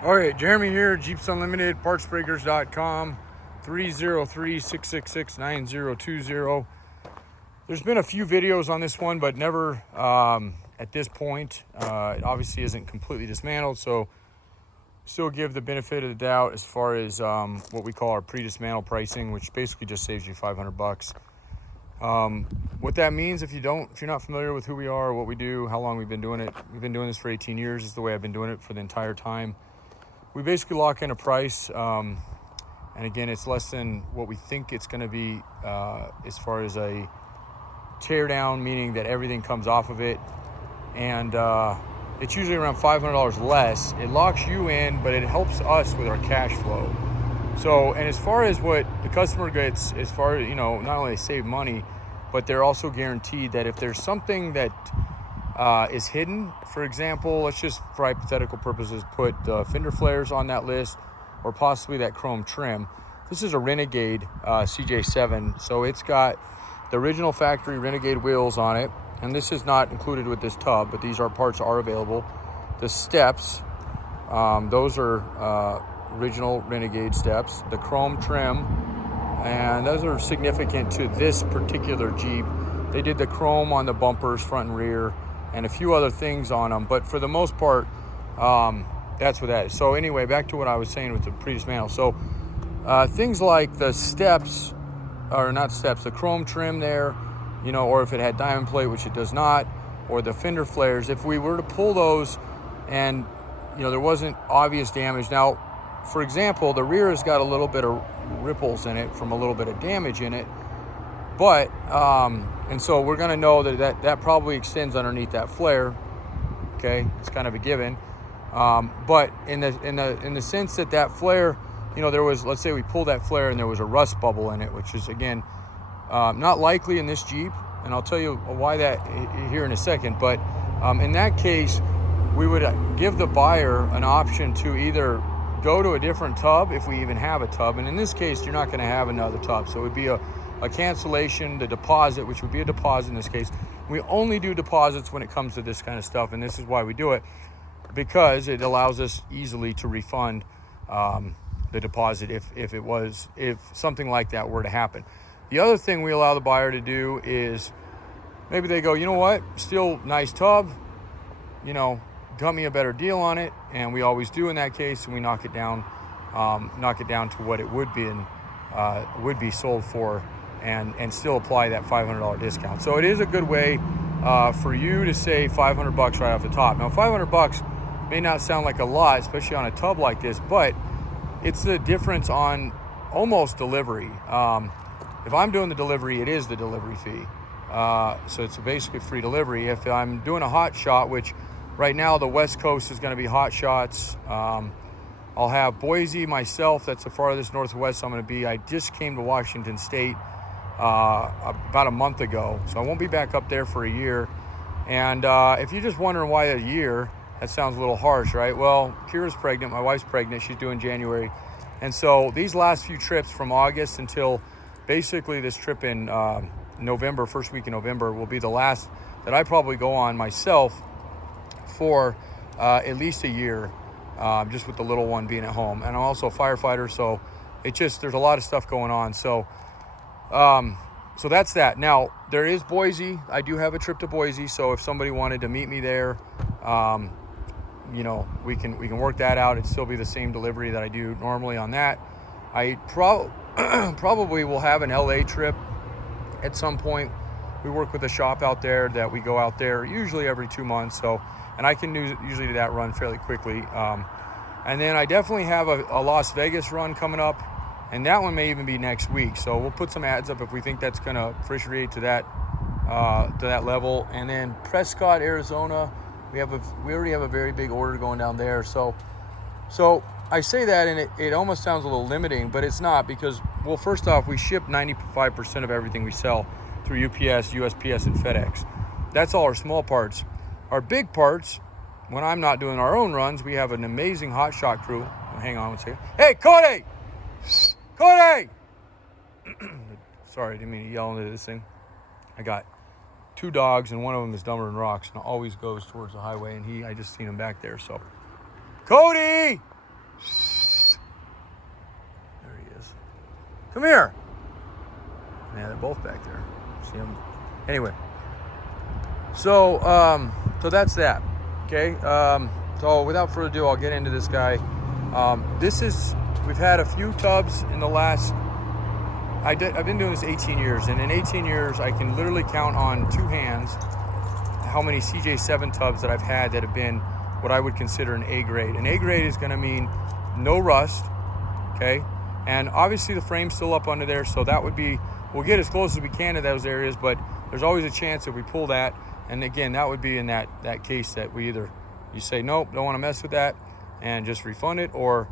All right, Jeremy here, Jeeps Unlimited, partsbreakers.com, 303-666-9020. There's been a few videos on this one, but never at this point. It obviously isn't completely dismantled, so still give the benefit of the doubt as far as what we call our pre-dismantle pricing, which basically just saves you $500. What that means, if you're not familiar with who we are, what we do, how long we've been doing it, we've been doing this for 18 years. Is the way I've been doing it for the entire time. We basically lock in a price, and again, it's less than what we think it's going to be as far as a tear down, meaning that everything comes off of it, and it's usually around $500 less. It locks you in, but it helps us with our cash flow. So, and as far as what the customer gets, as far as, not only they save money, but they're also guaranteed that if there's something that is hidden, for example, let's just for hypothetical purposes put fender flares on that list, or possibly that chrome trim. This is a Renegade CJ7, so it's got the original factory Renegade wheels on it, and this is not included with this tub, but these parts are available. The steps, those are original Renegade steps. The chrome trim, and those are significant to this particular Jeep. They did the chrome on the bumpers, front and rear, and a few other things on them, but for the most part, that's what that is. So anyway, back to what I was saying with the pre-dismantle. So things like the steps, or not steps, the chrome trim there, or if it had diamond plate, which it does not, or the fender flares, if we were to pull those and there wasn't obvious damage. Now, for example, the rear has got a little bit of ripples in it from a little bit of damage in it, but and so we're going to know that probably extends underneath that flare. Okay, it's kind of a given. But in the sense that flare, there was, let's say we pulled that flare and there was a rust bubble in it, which is again not likely in this Jeep, and I'll tell you why that here in a second. But in that case, we would give the buyer an option to either go to a different tub, if we even have a tub, and in this case you're not going to have another tub, so it would be a cancellation, the deposit, which would be a deposit in this case. We only do deposits when it comes to this kind of stuff, and this is why we do it, because it allows us easily to refund the deposit if something like that were to happen. The other thing we allow the buyer to do is maybe they go, you know what, still nice tub, got me a better deal on it, and we always do in that case, and we knock it down to what it would be and would be sold for, and still apply that $500 discount. So it is a good way for you to save $500 right off the top. Now, $500 may not sound like a lot, especially on a tub like this, but it's the difference on almost delivery. If I'm doing the delivery, it is the delivery fee. So it's basically free delivery. If I'm doing a hot shot, which right now the West Coast is going to be hot shots, I'll have Boise myself. That's the farthest northwest I'm going to be. I just came to Washington State about a month ago, so I won't be back up there for a year. And if you're just wondering why a year, that sounds a little harsh, right? Well, Kira's pregnant. My wife's pregnant. She's due in January. And so these last few trips from August until basically this trip in November, first week in November, will be the last that I probably go on myself for at least a year, just with the little one being at home. And I'm also a firefighter, so there's a lot of stuff going on. So so that's that. Now, there is Boise. I do have a trip to Boise, so if somebody wanted to meet me there, we can work that out. It'd still be the same delivery that I do normally on that. I probably will have an LA trip at some point. We work with a shop out there that we go out there usually every 2 months, and I can usually do that run fairly quickly. And then I definitely have a Las Vegas run coming up, and that one may even be next week. So we'll put some ads up if we think that's going to appreciate to that level. And then Prescott, Arizona, we already have a very big order going down there. So I say that, and it almost sounds a little limiting, but it's not, because, well, first off, we ship 95% of everything we sell through UPS, USPS, and FedEx. That's all our small parts. Our big parts, when I'm not doing our own runs, we have an amazing hotshot crew. Oh, hang on one second. Hey, Cody! Cody! Sorry, I didn't mean to yell into this thing. I got 2 dogs, and one of them is dumber than rocks, and always goes towards the highway, and I just seen him back there. So, Cody! There he is. Come here. Yeah, they're both back there. See them? Anyway. So, so that's that. Okay. So without further ado, I'll get into this guy. We've had a few tubs in the last, I've been doing this 18 years, and in 18 years, I can literally count on two hands how many CJ7 tubs that I've had that have been what I would consider an A grade. An A grade is going to mean no rust, okay? And obviously the frame's still up under there, so that would be, we'll get as close as we can to those areas, but there's always a chance if we pull that, and again, that would be in that case that we either, you say, nope, don't want to mess with that, and just refund it, or,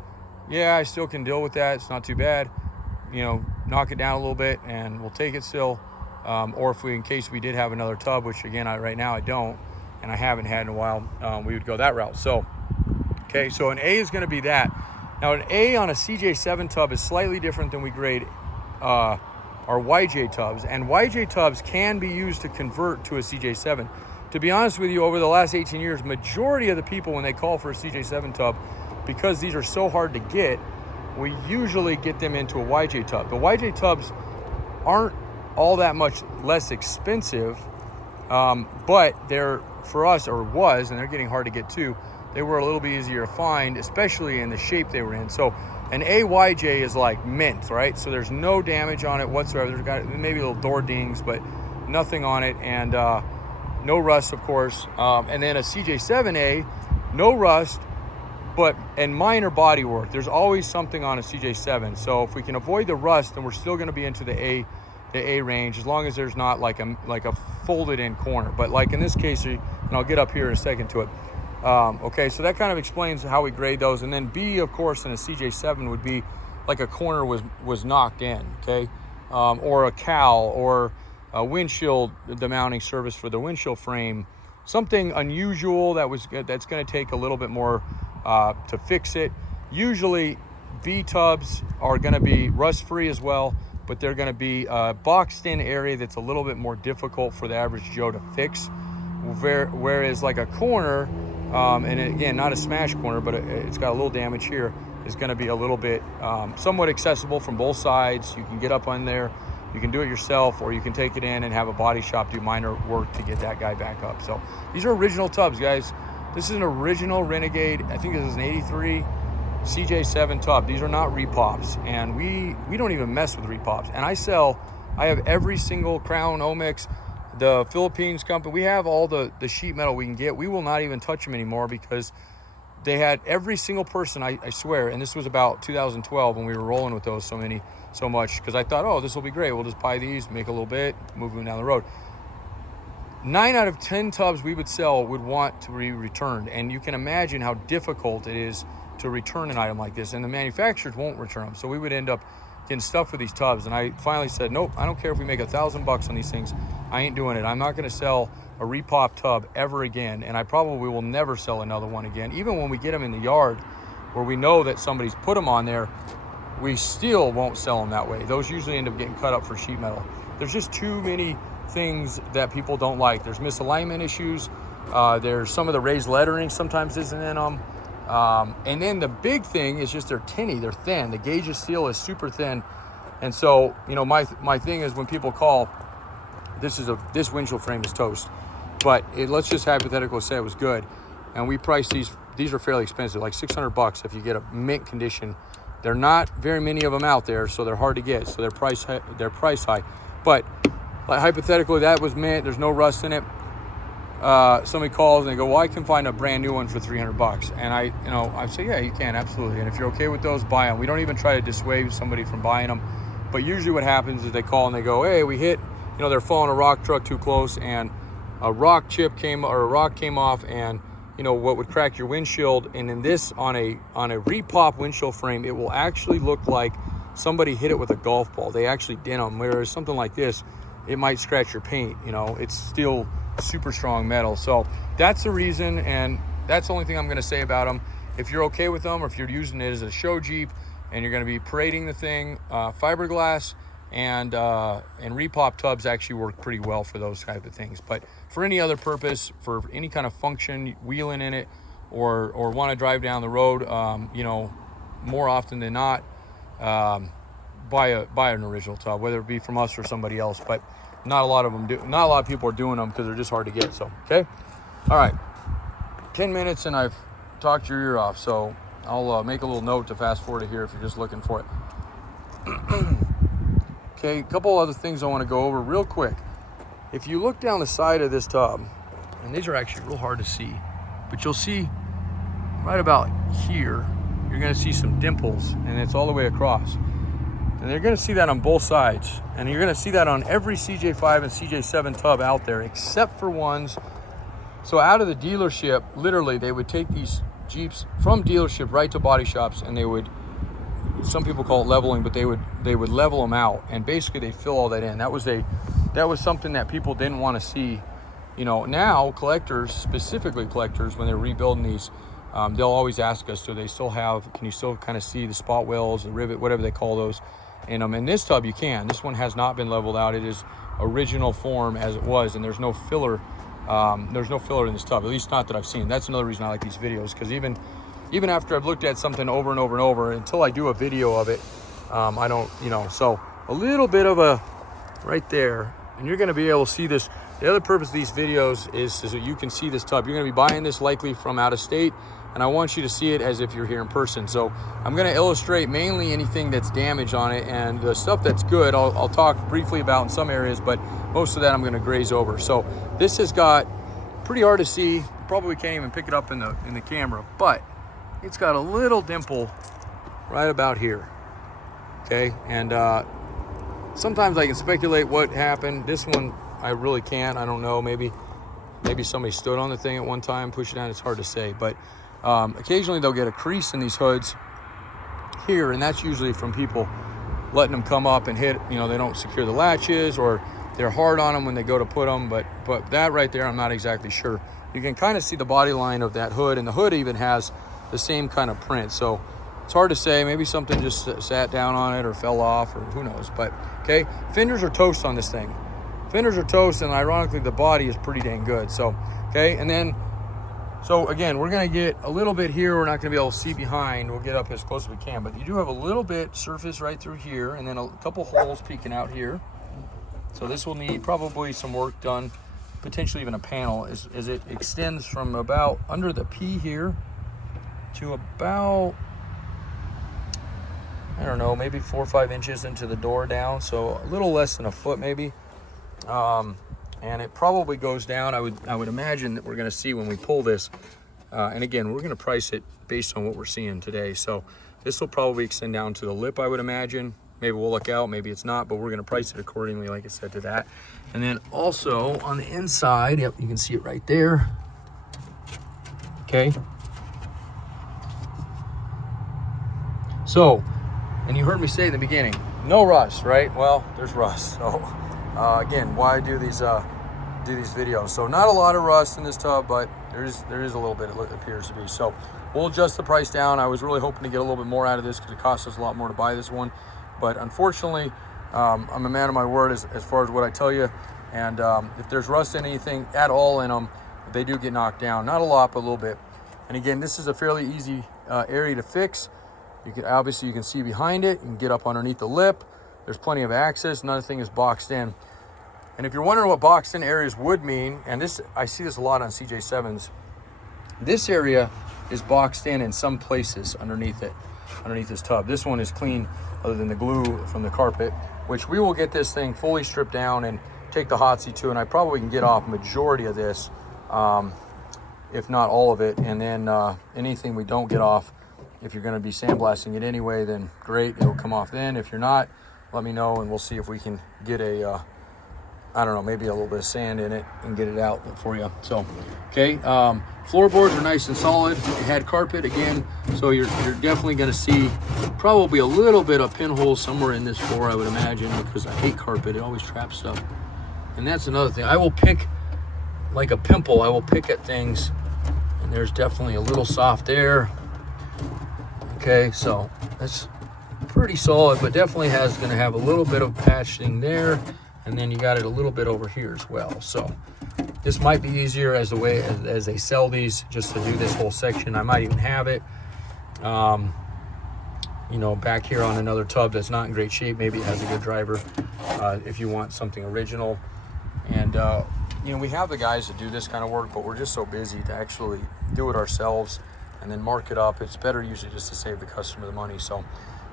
yeah, I still can deal with that, it's not too bad, you know, knock it down a little bit, and we'll take it still, or if we, in case we did have another tub, which again, right now I don't, and I haven't had in a while, we would go that route. So, okay, so an A is going to be that. Now, an A on a CJ7 tub is slightly different than we grade our YJ tubs, and YJ tubs can be used to convert to a CJ7. To be honest with you, over the last 18 years, majority of the people, when they call for a CJ7 tub, because these are so hard to get, we usually get them into a YJ tub. The YJ tubs aren't all that much less expensive, but they're, for us, or was, and they're getting hard to get too, they were a little bit easier to find, especially in the shape they were in. So an AYJ is like mint, right? So there's no damage on it whatsoever. There's got maybe little door dings, but nothing on it, and no rust, of course. And then a CJ7A, no rust, and minor body work. There's always something on a CJ7. So if we can avoid the rust, then we're still going to be into the A range, as long as there's not like a folded in corner. But like in this case, and I'll get up here in a second to it. Okay, so that kind of explains how we grade those. And then B, of course, in a CJ7 would be like a corner was knocked in, okay, or a cowl, or a windshield, the mounting surface for the windshield frame, something unusual that's going to take a little bit more to fix it. Usually B tubs are going to be rust free as well, but they're going to be a boxed in area that's a little bit more difficult for the average Joe to fix. Whereas like a corner, and again, not a smash corner, but it's got a little damage here, is going to be a little bit somewhat accessible from both sides. You can get up on there, you can do it yourself, or you can take it in and have a body shop do minor work to get that guy back up. So these are original tubs, guys. This is an original Renegade. I think this is an 83 CJ7 tub. These are not repops, and we don't even mess with repops. And I have every single Crown, Omex, the Philippines company. We have all the sheet metal we can get. We will not even touch them anymore, because they had every single person, I swear, and this was about 2012 when we were rolling with those so much, because I thought, oh, this will be great. We'll just buy these, make a little bit, move them down the road. 9 out of 10 tubs we would sell would want to be returned, and you can imagine how difficult it is to return an item like this, and the manufacturers won't return them. So we would end up getting stuff with these tubs, and I finally said, nope, I don't care if we make $1,000 on these things. I ain't doing it. I'm not going to sell a repop tub ever again, and I probably will never sell another one again. Even when we get them in the yard where we know that somebody's put them on there, we still won't sell them that way. Those usually end up getting cut up for sheet metal. There's just too many things that people don't like. There's misalignment issues. There's some of the raised lettering sometimes isn't in them. And then the big thing is just they're tinny, they're thin. The gauge of steel is super thin. And so, you know, my thing is when people call, this windshield frame is toast. But let's just hypothetically say it was good. And we price these are fairly expensive, like $600 if you get a mint condition. They're not very many of them out there, so they're hard to get. So they're price high. But like hypothetically, that was mint, there's no rust in it. Somebody calls and they go, well, I can find a brand new one for $300. And I say, yeah, you can, absolutely. And if you're okay with those, buy them. We don't even try to dissuade somebody from buying them. But usually what happens is they call and they go, hey, we hit, they're following a rock truck too close, and a rock came off, and what would crack your windshield. And in this, on a repop windshield frame, it will actually look like somebody hit it with a golf ball. They actually dent them. Whereas something like this, it might scratch your paint. It's still super strong metal. So that's the reason, and that's the only thing I'm going to say about them. If you're okay with them, or if you're using it as a show Jeep and you're going to be parading the thing, fiberglass and repop tubs actually work pretty well for those type of things. But for any other purpose, for any kind of function, wheeling in it, or want to drive down the road, more often than not buy an original tub, whether it be from us or somebody else. But not a lot of people are doing them because they're just hard to get. So, okay. All right. 10 minutes and I've talked your ear off. So I'll make a little note to fast forward to here if you're just looking for it. Okay, a couple other things I want to go over real quick. If you look down the side of this tub, and these are actually real hard to see, but you'll see right about here, you're going to see some dimples, and it's all the way across. And you're going to see that on both sides, and you're going to see that on every CJ5 and CJ7 tub out there, except for ones. So out of the dealership, literally, they would take these Jeeps from dealership right to body shops, and they would, some people call it leveling, but they would level them out, and basically they fill all that in. That was something that people didn't want to see. You know, now collectors, specifically collectors, when they're rebuilding these, they'll always ask us, do they still have, can you still kind of see the spot wells, the rivet, whatever they call those? And in this tub you can. This one has not been leveled out. It is original form as it was, and there's no filler. There's no filler in this tub, at least not that I've seen. That's another reason I like these videos, because even after I've looked at something over and over and over, until I do a video of it, I don't, you know, so a little bit of a right there, and you're going to be able to see this. The other purpose of these videos is so you can see this tub. You're going to be buying this likely from out of state, and I want you to see it as if you're here in person. So I'm going to illustrate mainly anything that's damaged on it, and the stuff that's good I'll talk briefly about in some areas, but most of that I'm going to graze over. So this has got pretty hard to see. Probably can't even pick it up in the camera, but it's got a little dimple right about here. Okay, and sometimes I can speculate what happened. This one I really can't. I don't know. Maybe somebody stood on the thing at one time, pushed it down. It's hard to say, but occasionally they'll get a crease in these hoods here, and that's usually from people letting them come up and hit. You know, they don't secure the latches, or they're hard on them when they go to put them. But that right there, I'm not exactly sure. You can kind of see the body line of that hood, and the hood even has the same kind of print. So it's hard to say. Maybe something just sat down on it or fell off, or who knows. But okay, fenders are toast on this thing. Fenders are toast, and ironically the body is pretty dang good. So okay, and then so again, we're going to get a little bit here. We're not going to be able to see behind. We'll get up as close as we can, but you do have a little bit surface right through here, and then a couple holes peeking out here. So this will need probably some work done, potentially even a panel, as it extends from about under the P here to about, I don't know, maybe 4 or 5 inches into the door down. So a little less than a foot maybe. And it probably goes down. I would imagine that we're going to see when we pull this. And again, we're going to price it based on what we're seeing today. So this will probably extend down to the lip, I would imagine. Maybe we'll look out, maybe it's not, but we're going to price it accordingly, like I said, to that. And then also on the inside, yep, you can see it right there. Okay. So, and you heard me say in the beginning, no rust, right? Well, there's rust. So again, why do these videos? So not a lot of rust in this tub, but there is a little bit, it appears to be. So we'll adjust the price down. I was really hoping to get a little bit more out of this because it cost us a lot more to buy this one. But unfortunately, I'm a man of my word as far as what I tell you. And if there's rust in anything at all in them, they do get knocked down. Not a lot, but a little bit. And again, this is a fairly easy area to fix. You can see behind it. You can get up underneath the lip. There's plenty of access. Another thing is boxed in. And if you're wondering what boxed in areas would mean, and this, I see this a lot on CJ7s, this area is boxed in some places underneath it, underneath this tub. This one is clean other than the glue from the carpet, which we will get this thing fully stripped down and take the hot seat to, and I probably can get off majority of this, if not all of it. And then anything we don't get off, if you're going to be sandblasting it anyway, then great, it'll come off then. If you're not, let me know and we'll see if we can get a I don't know, maybe a little bit of sand in it and get it out for you. So okay, floorboards are nice and solid. It had carpet again, so you're definitely going to see probably a little bit of pinholes somewhere in this floor, I would imagine, because I hate carpet. It always traps stuff. And that's another thing. I will pick like a pimple. I will pick at things, and there's definitely a little soft there. Okay, so that's pretty solid, but definitely going to have a little bit of patching there, and then you got it a little bit over here as well. So this might be easier as they sell these, just to do this whole section. I might even have it. you know, back here on another tub that's not in great shape. Maybe it has a good driver if you want something original. And, you know, we have the guys that do this kind of work, but we're just so busy to actually do it ourselves and then mark it up. It's better usually just to save the customer the money. So,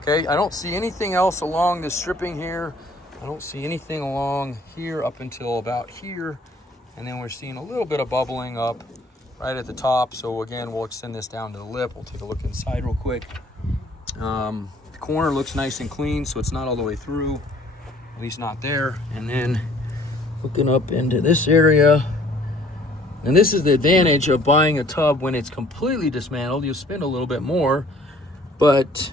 okay, I don't see anything else along the stripping here. I don't see anything along here up until about here. And then we're seeing a little bit of bubbling up right at the top. So again, we'll extend this down to the lip. We'll take a look inside real quick. The corner looks nice and clean, so it's not all the way through, at least not there. And then looking up into this area, and this is the advantage of buying a tub when it's completely dismantled. You'll spend a little bit more, but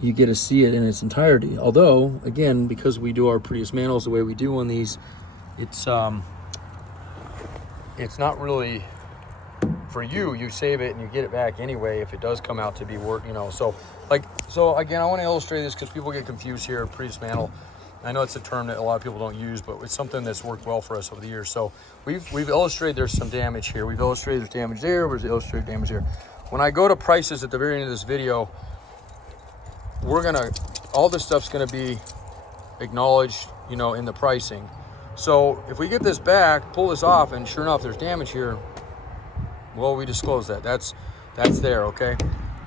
you get to see it in its entirety. Although, again, because we do our pre-dismantles the way we do on these, it's not really for you. You save it and you get it back anyway if it does come out to be work, you know. So again, I want to illustrate this because people get confused here. Pre-dismantle, I know it's a term that a lot of people don't use, but it's something that's worked well for us over the years. So we've illustrated there's some damage here. We've illustrated there's damage there. We've illustrated damage here. When I go to prices at the very end of this video, all this stuff's gonna be acknowledged, you know, in the pricing. So if we get this back, pull this off, and sure enough, there's damage here, well, we disclose that. That's there, okay?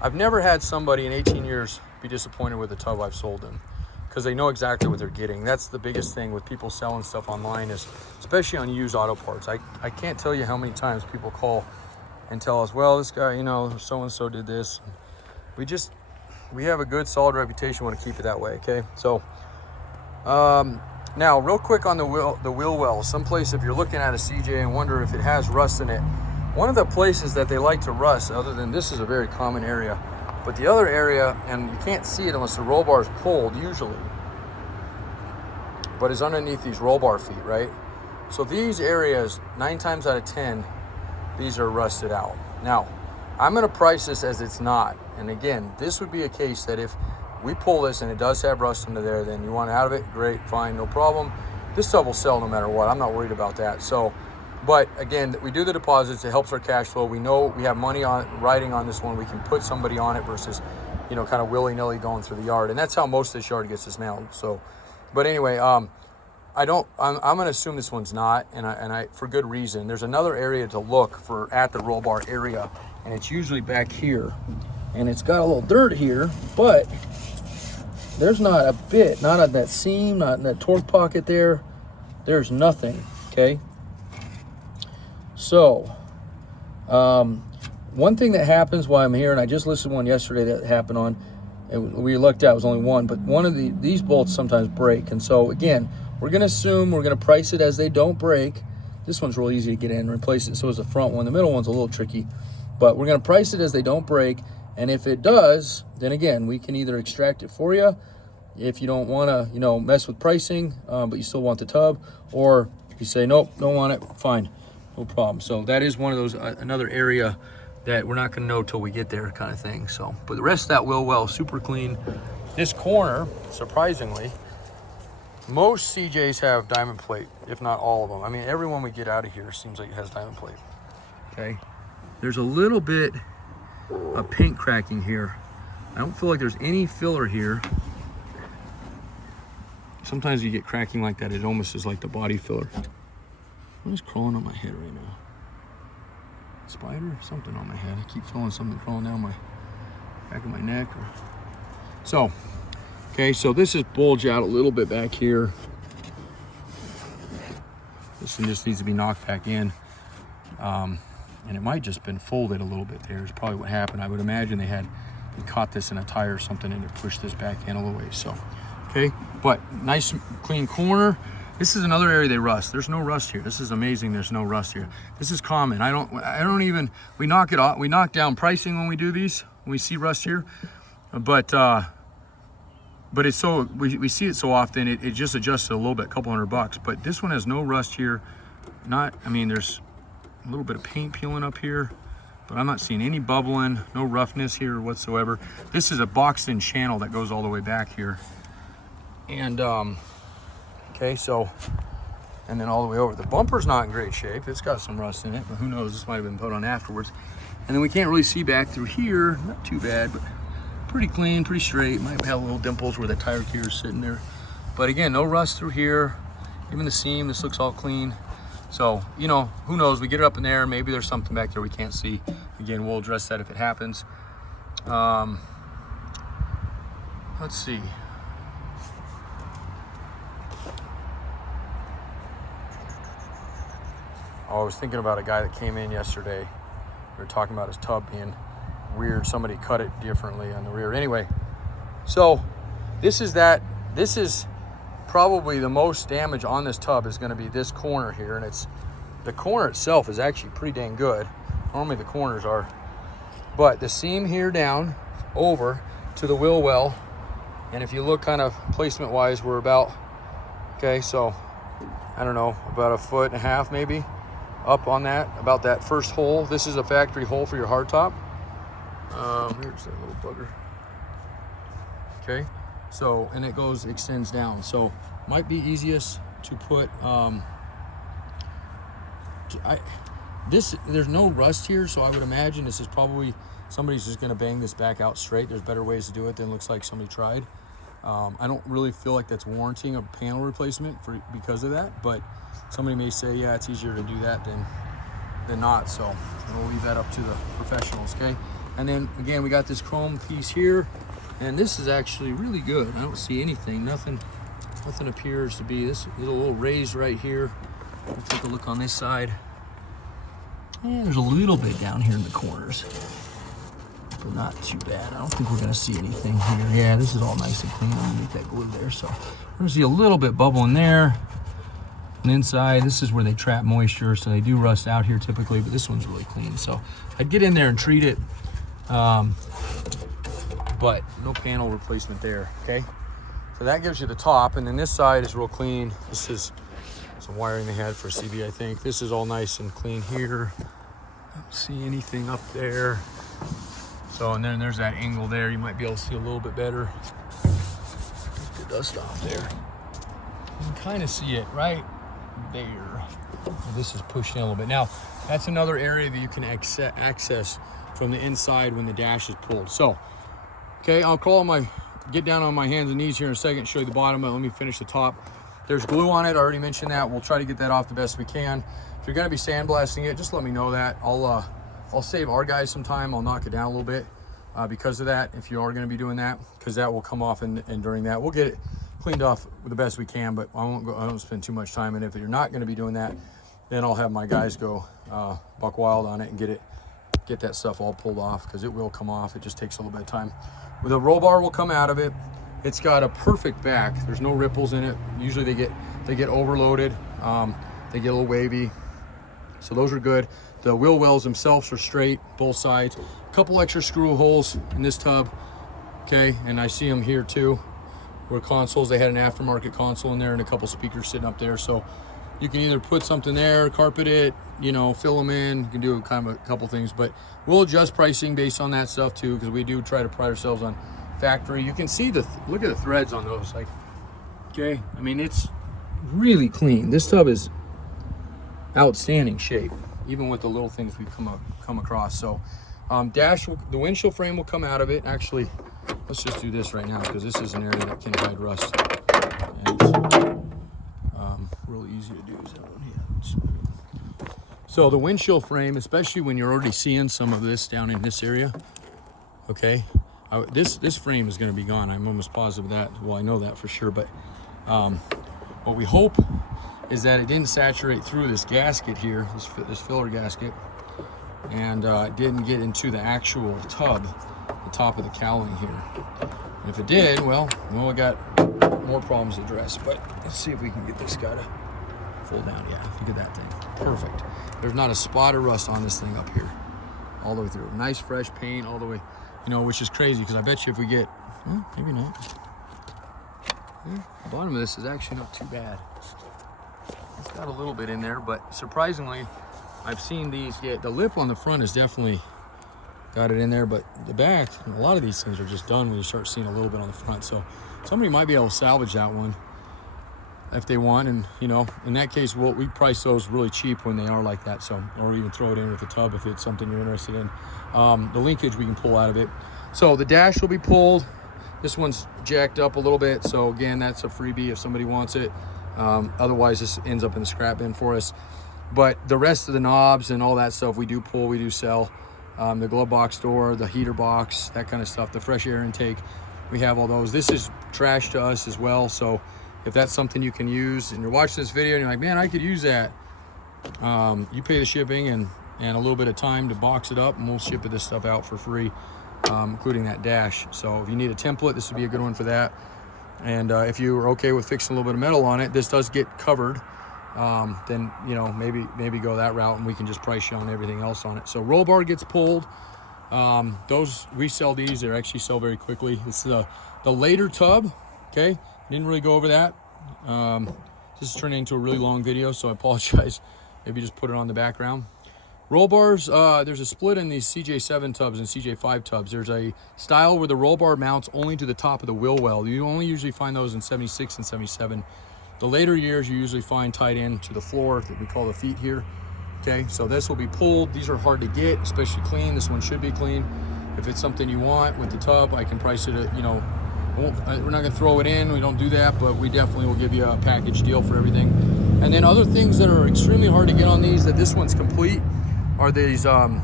I've never had somebody in 18 years be disappointed with the tub I've sold them because they know exactly what they're getting. That's the biggest thing with people selling stuff online, is especially on used auto parts. I can't tell you how many times people call and tell us, well, this guy, you know, so-and-so did this. We have a good, solid reputation. We want to keep it that way, okay? So, now, real quick on the wheel well. Someplace, if you're looking at a CJ and wonder if it has rust in it, one of the places that they like to rust, other than this is a very common area, but the other area, and you can't see it unless the roll bar is pulled usually, but it's underneath these roll bar feet, right? So these areas, 9 times out of 10, these are rusted out. Now, I'm gonna price this as it's not. And again, this would be a case that if we pull this and it does have rust under there, then you want out of it, great, fine, no problem. This tub will sell no matter what. I'm not worried about that. So, but again, we do the deposits. It helps our cash flow. We know we have money riding on this one. We can put somebody on it versus, you know, kind of willy-nilly going through the yard. And that's how most of this yard gets dismantled. So, but anyway, I'm gonna assume this one's not, and I for good reason. There's another area to look for at the roll bar area, and it's usually back here. And it's got a little dirt here, but there's not a bit, not on that seam, not in that torque pocket there. There's nothing, okay? So, one thing that happens while I'm here, and I just listed one yesterday that happened on, and we looked at, it was only one, but one of these bolts sometimes break. And so again, we're gonna assume we're gonna price it as they don't break. This one's real easy to get in and replace it. So is the front one. The middle one's a little tricky, but we're gonna price it as they don't break. And if it does, then again, we can either extract it for you if you don't want to, you know, mess with pricing, but you still want the tub, or you say, nope, don't want it, fine, no problem. So that is one of those, another area that we're not going to know till we get there kind of thing. So, but the rest of that wheel well, super clean. This corner, surprisingly, most CJs have diamond plate, if not all of them. I mean, everyone we get out of here seems like it has diamond plate, okay? There's a little bit of paint cracking here. I don't feel like there's any filler here. Sometimes you get cracking like that. It almost is like the body filler. What is crawling on my head right now? Spider? Something on my head. I keep feeling something crawling down my back of my neck. So, okay, so this is bulged out a little bit back here. This one just needs to be knocked back in. And it might just been folded a little bit there is probably what happened. I would imagine they caught this in a tire or something and it pushed this back in a little ways. So, okay, but nice clean corner. This is another area they rust. There's no rust here. This is amazing. There's no rust here. This is common. I don't even, we knock it off. We knock down pricing when we do these, when we see rust here. But it's so, we see it so often, it just adjusts a little bit, a couple $100. But this one has no rust here. I mean, there's a little bit of paint peeling up here, but I'm not seeing any bubbling, no roughness here whatsoever. This is a boxed in channel that goes all the way back here. And, okay, so and then all the way over. The bumper's not in great shape. It's got some rust in it, but who knows, this might have been put on afterwards. And then we can't really see back through here. Not too bad, but pretty clean, pretty straight. Might have little dimples where the tire key is sitting there. But again, no rust through here. Even the seam, this looks all clean. So, you know, who knows? We get it up in there. Maybe there's something back there we can't see. Again, we'll address that if it happens. Let's see. Oh, I was thinking about a guy that came in yesterday. We were talking about his tub being weird. Somebody cut it differently on the rear. Anyway, so this is probably the most damage on this tub is going to be this corner here, and the corner itself is actually pretty dang good. Normally the corners are, but the seam here down over to the wheel well, and if you look kind of placement wise, we're about, okay, so I don't know, about 1.5 feet maybe up on that, about that first hole. This is a factory hole for your hardtop. Here's that little bugger. Okay, so, and it extends down. So might be easiest to put, there's no rust here, so I would imagine this is probably, somebody's just gonna bang this back out straight. There's better ways to do it than looks like somebody tried. I don't really feel like that's warranting a panel replacement because of that, but somebody may say, yeah, it's easier to do that than not. So we'll leave that up to the professionals, okay? And then again, we got this chrome piece here, and this is actually really good. I don't see anything, nothing appears to be. This little raised right here. We'll take a look on this side. And there's a little bit down here in the corners, but not too bad. I don't think we're gonna see anything here. Yeah, this is all nice and clean underneath that glue there. So we're gonna see a little bit bubbling there. And inside, this is where they trap moisture, so they do rust out here typically, but this one's really clean. So I'd get in there and treat it, but no panel replacement there, okay? So that gives you the top, and then this side is real clean. This is some wiring they had for CB, I think. This is all nice and clean here. I don't see anything up there. So, and then there's that angle there. You might be able to see a little bit better. Get the dust off there. You can kind of see it right there. This is pushed in a little bit. Now, that's another area that you can access from the inside when the dash is pulled. So, okay, I'll get down on my hands and knees here in a second, show you the bottom, but let me finish the top. There's glue on it, I already mentioned that. We'll try to get that off the best we can. If you're gonna be sandblasting it, just let me know that. I'll save our guys some time. I'll knock it down a little bit because of that, if you are gonna be doing that, because that will come off, and during that, we'll get it cleaned off the best we can, but I don't spend too much time. And if you're not gonna be doing that, then I'll have my guys go buck wild on it and get that stuff all pulled off, because it will come off. It just takes a little bit of time. The roll bar will come out of it. It's got a perfect back. There's no ripples in it. Usually they get overloaded. They get a little wavy. So those are good. The wheel wells themselves are straight, both sides. A couple extra screw holes in this tub, okay? And I see them here too. Where consoles, they had an aftermarket console in there and a couple speakers sitting up there. So you can either put something there, carpet it, you know, fill them in. You can do kind of a couple things, but we'll adjust pricing based on that stuff too, because we do try to pride ourselves on factory. You can see look at the threads on those, like, okay, I mean, it's really clean. This tub is outstanding shape, even with the little things we've come across. So the windshield frame will come out of it. Actually, let's just do this right now, because this is an area that can hide rust, and it's real easy to do. Is that one here? So the windshield frame, especially when you're already seeing some of this down in this area, okay, this frame is going to be gone. I'm almost positive of that. Well, I know that for sure, but what we hope is that it didn't saturate through this gasket here, this filler gasket, and it didn't get into the actual tub, the top of the cowling here. And if it did, well, we got more problems to address. But let's see if we can get this guy to fold down. Yeah, look at that thing. Perfect. There's not a spot of rust on this thing up here, all the way through. Nice fresh paint all the way, you know, which is crazy, because I bet you if we get, well, maybe not. Yeah, the bottom of this is actually not too bad. It's got a little bit in there, but surprisingly, I've seen these get, the lip on the front is definitely got it in there, but the back, a lot of these things are just done when you start seeing a little bit on the front. So somebody might be able to salvage that one. if they want. And you know, in that case, we price those really cheap when they are like that. So, or even throw it in with the tub if it's something you're interested in. The linkage we can pull out of it. So the dash will be pulled. This one's jacked up a little bit, so again, that's a freebie if somebody wants it. Otherwise, this ends up in the scrap bin for us. But the rest of the knobs and all that stuff we do pull, we do sell. The glove box door, the heater box, that kind of stuff, the fresh air intake, we have all those. This is trash to us as well, so if that's something you can use and you're watching this video and you're like, man, I could use that, you pay the shipping and a little bit of time to box it up, and we'll ship this stuff out for free. Including that dash. So if you need a template, this would be a good one for that. And if you are okay with fixing a little bit of metal on it, this does get covered. Then you know, maybe go that route, and we can just price you on everything else on it. So roll bar gets pulled. Those, we sell these. They actually sell very quickly. It's the later tub. Okay, didn't really go over that. This is turning into a really long video, so I apologize. Maybe just put it on the background. Roll bars, there's a split in these CJ7 tubs and CJ5 tubs. There's a style where the roll bar mounts only to the top of the wheel well. You only usually find those in 76 and 77. The later years you usually find tied in to the floor that we call the feet here. Okay, so this will be pulled. These are hard to get, especially clean. This one should be clean. If it's something you want with the tub, I can price it at, you know, we're not gonna throw it in, we don't do that, but we definitely will give you a package deal for everything. And then other things that are extremely hard to get on these, that this one's complete, are these, well,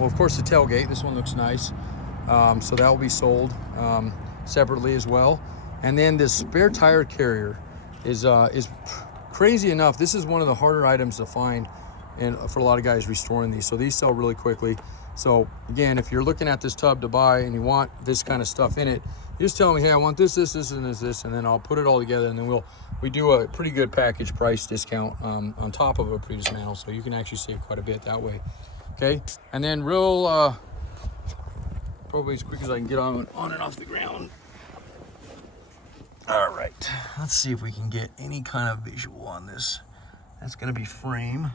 of course, the tailgate. This one looks nice. So that will be sold separately as well. And then this spare tire carrier is crazy enough. This is one of the harder items to find, and for a lot of guys restoring these. So these sell really quickly. So again, if you're looking at this tub to buy and you want this kind of stuff in it, you just tell me, hey, I want this, this, and this, and then I'll put it all together, and then we do a pretty good package price discount on top of a pre-dismantle, so you can actually save quite a bit that way. Okay, and then real probably as quick as I can get on and off the ground. All right, let's see if we can get any kind of visual on this. That's going to be frame,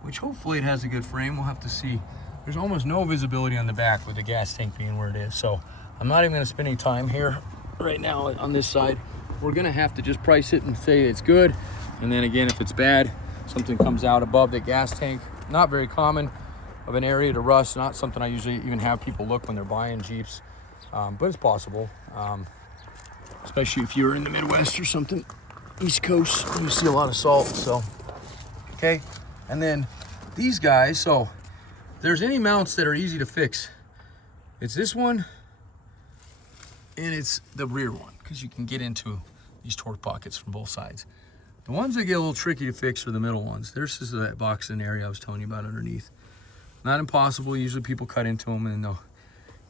which hopefully it has a good frame. We'll have to see. There's almost no visibility on the back with the gas tank being where it is, so I'm not even going to spend any time here right now on this side. We're going to have to just price it and say it's good, and then again, if it's bad, something comes out above the gas tank. Not very common of an area to rust, not something I usually even have people look when they're buying Jeeps, but it's possible, especially if you're in the Midwest or something, East Coast, you see a lot of salt. So okay, and then these guys, so there's any mounts that are easy to fix. It's this one, and it's the rear one, because you can get into these torque pockets from both sides. The ones that get a little tricky to fix are the middle ones. There's just that box in area I was telling you about underneath. Not impossible. Usually people cut into them and they'll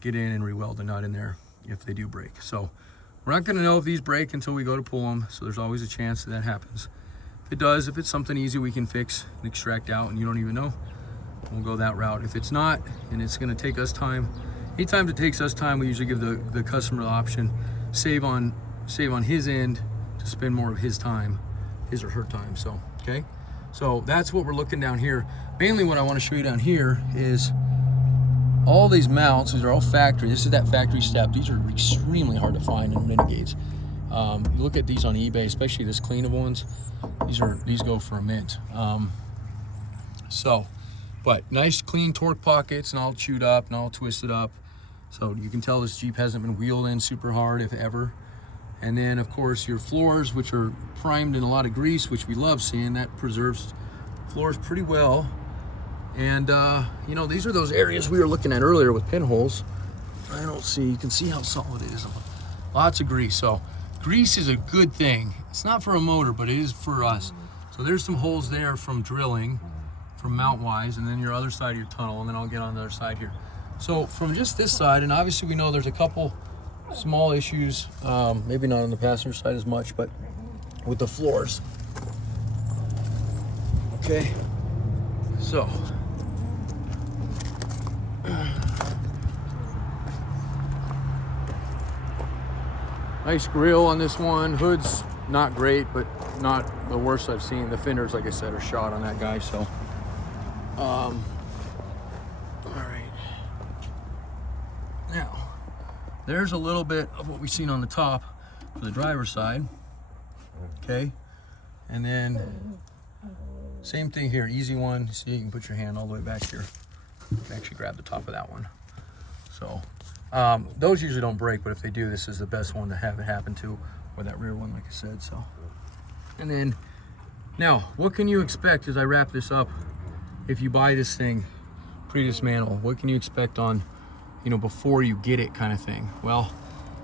get in and re-weld the nut in there if they do break. So we're not going to know if these break until we go to pull them, so there's always a chance that happens. If it does, if it's something easy we can fix and extract out and you don't even know, we'll go that route. If it's not, and it's going to take us time, anytime it takes us time, we usually give the customer the option, save on his end to spend more of his time, his or her time. So okay, so that's what we're looking down here. Mainly what I want to show you down here is all these mounts. These are all factory. This is that factory step. These are extremely hard to find in Renegades. You look at these on eBay, especially this clean of ones. These go for a mint. But nice clean torque pockets and all chewed up and all twisted up. So you can tell this Jeep hasn't been wheeled in super hard, if ever. And then of course your floors, which are primed in a lot of grease, which we love seeing. That preserves floors pretty well. And you know, these are those areas we were looking at earlier with pinholes. I don't see, you can see how solid it is. Lots of grease. So grease is a good thing. It's not for a motor, but it is for us. So there's some holes there from drilling, from mount wise, and then your other side of your tunnel, and then I'll get on the other side here. So from just this side, and obviously we know there's a couple small issues, maybe not on the passenger side as much, but with the floors. Okay, so nice grill on this one. Hood's not great, but not the worst I've seen. The fenders, like I said, are shot on that guy. So all right, now there's a little bit of what we've seen on the top for the driver's side. Okay, And then same thing here, easy one. See, you can put your hand all the way back here. You can actually grab the top of that one. So those usually don't break, but if they do, this is the best one to have it happen to, or that rear one, like I said. So, and then now, what can you expect as I wrap this up? If you buy this thing pre-dismantled, what can you expect on, you know, before you get it kind of thing? Well,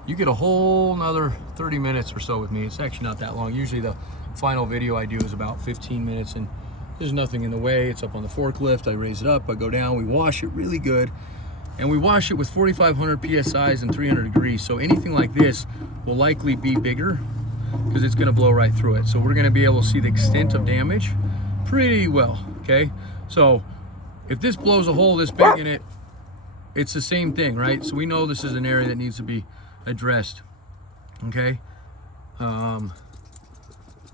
you get a whole nother 30 minutes or so with me. It's actually not that long. Usually the final video I do is about 15 minutes, and there's nothing in the way. It's up on the forklift. I raise it up, I go down, we wash it really good, and we wash it with 4,500 PSIs and 300 degrees. So anything like this will likely be bigger because it's gonna blow right through it. So we're gonna be able to see the extent of damage pretty well, okay? So if this blows a hole this big in it, it's the same thing, right? So we know this is an area that needs to be addressed, okay?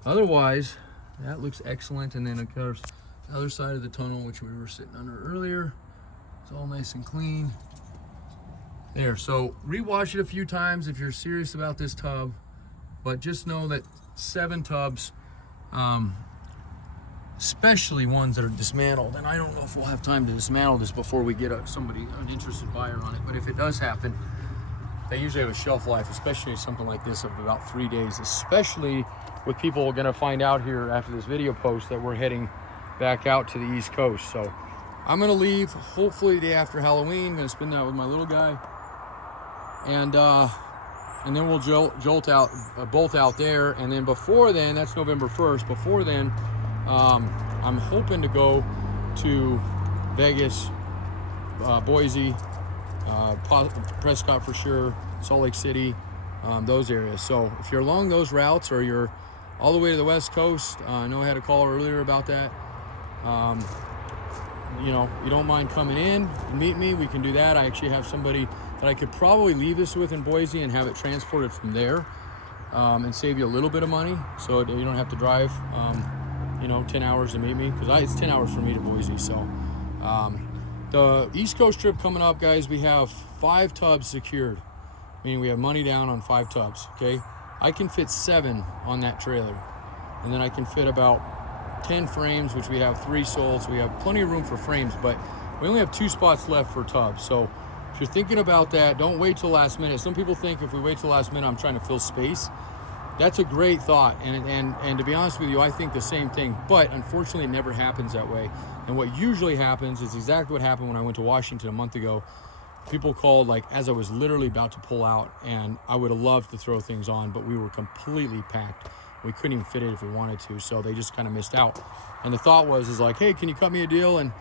Otherwise, that looks excellent. And then of course, the other side of the tunnel, which we were sitting under earlier, it's all nice and clean. There, so rewash it a few times if you're serious about this tub, but just know that 7 tubs, especially ones that are dismantled, and I don't know if we'll have time to dismantle this before we get an interested buyer on it, but if it does happen, they usually have a shelf life, especially something like this, of about 3 days, especially with people gonna find out here after this video post that we're heading back out to the East Coast. So I'm gonna leave hopefully the day after Halloween. I'm gonna spend that with my little guy, and then we'll bolt out there. And then before then, that's November 1st. Before then, I'm hoping to go to Vegas, Boise, Prescott for sure, Salt Lake City, those areas. So if you're along those routes or you're all the way to the West Coast, I know I had a call earlier about that. You know, you don't mind coming in and meet me, we can do that. I actually have somebody that I could probably leave this with in Boise and have it transported from there, and save you a little bit of money, so you don't have to drive, you know, 10 hours to meet me, because it's 10 hours for me to Boise. So the East Coast trip coming up, guys, we have 5 tubs secured, meaning we have money down on 5 tubs, okay? I can fit 7 on that trailer, and then I can fit about 10 frames, which we have 3 sold, so we have plenty of room for frames, but we only have 2 spots left for tubs. So if you're thinking about that, don't wait till last minute. Some people think if we wait till last minute, I'm trying to fill space. That's a great thought, and to be honest with you, I think the same thing, but unfortunately it never happens that way. And what usually happens is exactly what happened when I went to Washington a month ago. People called like as I was literally about to pull out, and I would have loved to throw things on, but we were completely packed. We couldn't even fit it if we wanted to, so they just kind of missed out. And the thought was like, hey, can you cut me a deal and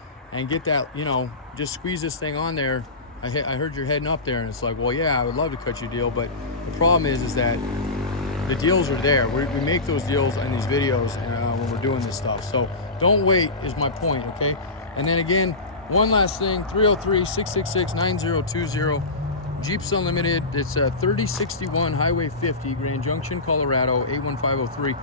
get that, you know, just squeeze this thing on there. I heard you're heading up there, and it's like, well, yeah, I would love to cut you a deal, but the problem is that the deals are there. We make those deals in these videos when we're doing this stuff. So don't wait is my point, okay? And then again, one last thing, 303-666-9020, Jeeps Unlimited. It's 3061 Highway 50, Grand Junction, Colorado, 81503.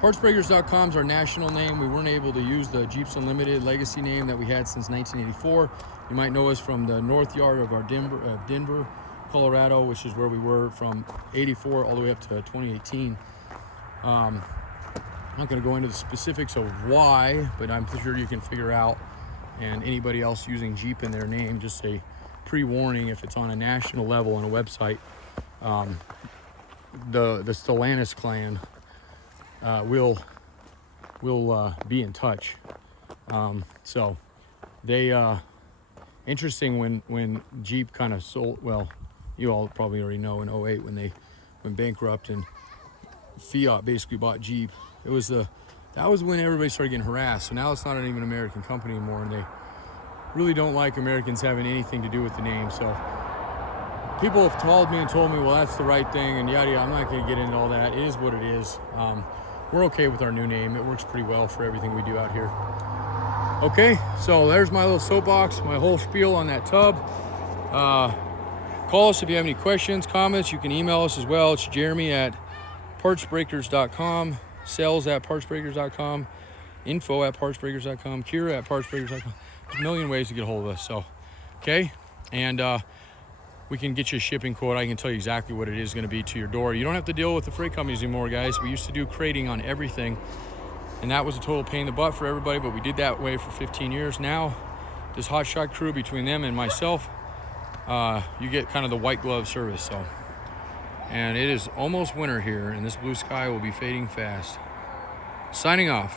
Partsbreakers.com is our national name. We weren't able to use the Jeeps Unlimited legacy name that we had since 1984. You might know us from the north yard of our Denver, Colorado, which is where we were from 84 all the way up to 2018. I'm not going to go into the specifics of why, but I'm sure you can figure out. And anybody else using Jeep in their name, just a pre-warning, if it's on a national level on a website, the Stellantis clan will be in touch. So they interesting when Jeep kind of sold, well, you all probably already know, in 08 when they went bankrupt and Fiat basically bought Jeep. That was when everybody started getting harassed. So now it's not even an American company anymore, and they really don't like Americans having anything to do with the name. So people have called me and told me, well, that's the right thing, and yada yada. I'm not going to get into all that. It is what it is. We're okay with our new name. It works pretty well for everything we do out here. Okay, so there's my little soapbox, my whole spiel on that tub. Call us if you have any questions, comments. You can email us as well. It's Jeremy@partsbreakers.com, sales@partsbreakers.com, info@partsbreakers.com, Kira@partsbreakers.com. There's a million ways to get a hold of us. So, okay, and we can get you a shipping quote. I can tell you exactly what it is going to be to your door. You don't have to deal with the freight companies anymore, guys. We used to do crating on everything, and that was a total pain in the butt for everybody, but we did that way for 15 years. Now, this Hot Shot crew, between them and myself, you get kind of the white glove service. So, and it is almost winter here, and this blue sky will be fading fast. Signing off.